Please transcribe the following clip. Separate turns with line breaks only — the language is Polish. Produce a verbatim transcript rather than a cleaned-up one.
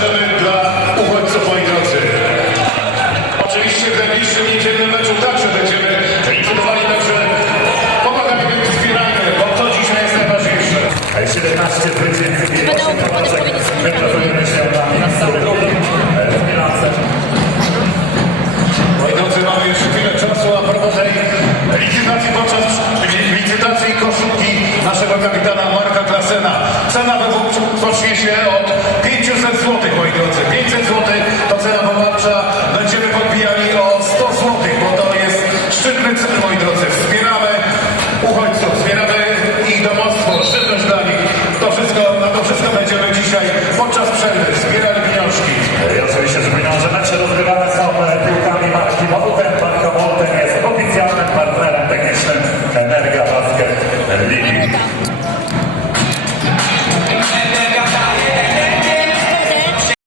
Zapraszamy dla uchodźców, moi drodzy. Oczywiście w najbliższym niedzielnym meczu także będziemy likwidowali, także pomagamy, więc wspierajmy, bo to dzisiaj jest najważniejsze.
siedemnaście zwycięskich wypracujemy się na drugim finalce.
Moi drodzy, mamy jeszcze chwilę czasu a propos tej licytacji podczas licytacji koszulki naszego kapitana Marka Klasena. Cena wywoławcza pocznie się od pięciuset złotych, moi drodzy. pięćset złotych.